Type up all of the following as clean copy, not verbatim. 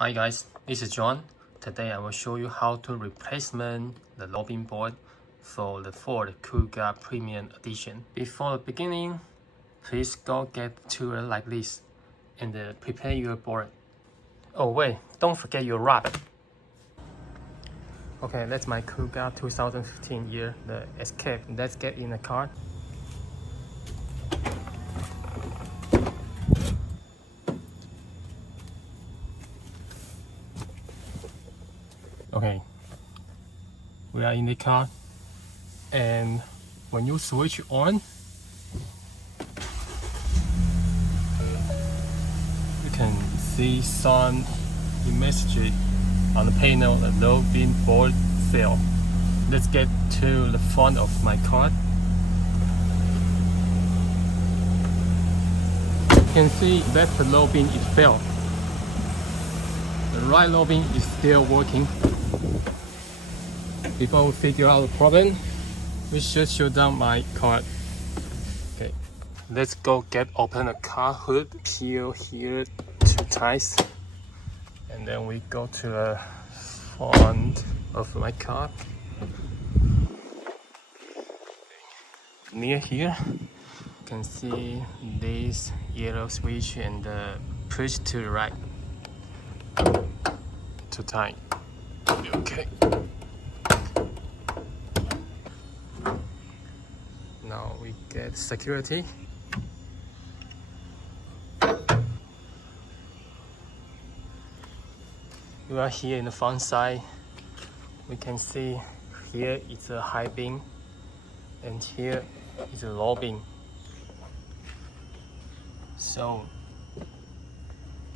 Hi guys, this is John. Today I will show you how to replacement the lobbying board for the Ford KUGA Premium Edition. Before beginning, please go get a tool like this and prepare your board. Oh wait, don't forget your rubber. Okay, that's my KUGA 2015 year, the Escape. Let's get in the car. Okay, we are in the car, and when you switch on, you can see some message on the panel, the lobbying board failed. Let's get to the front of my car. You can see that the lobbying is failed. The right lobbying is still working. Before we figure out the problem, we should shut down my car. Okay, let's go open the car hood, peel here 2 times, and then we go to the front of my car. Near here, you can see this yellow switch and push to the right 2 times. Okay. Now we get security. You are here in the front side. We can see here is a high beam and here is a low beam. So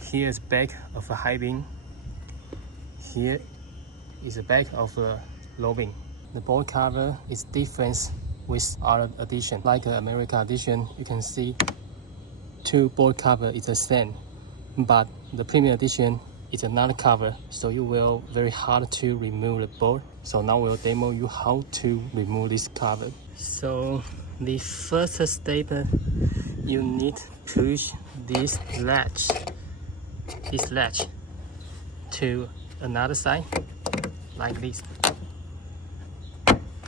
here is back of a high beam. Here is the back of a low beam. The board cover is different with other edition. Like American edition, you can see 2 board cover is the same, but the premium edition is another cover, so you will very hard to remove the board. So now we'll demo you how to remove this cover. So the first step, you need to push this latch to another side like this.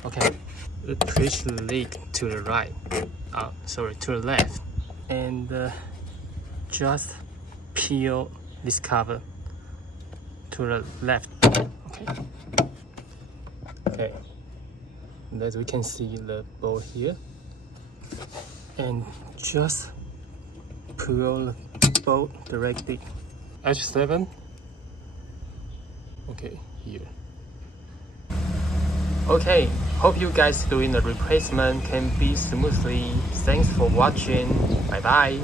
Okay, push the leg to the right, to the left, and just peel this cover to the left. Okay, as we can see the bolt here, and just pull the bolt directly. H7. Okay, here. Okay, hope you guys doing the replacement can be smoothly. Thanks for watching. Bye bye.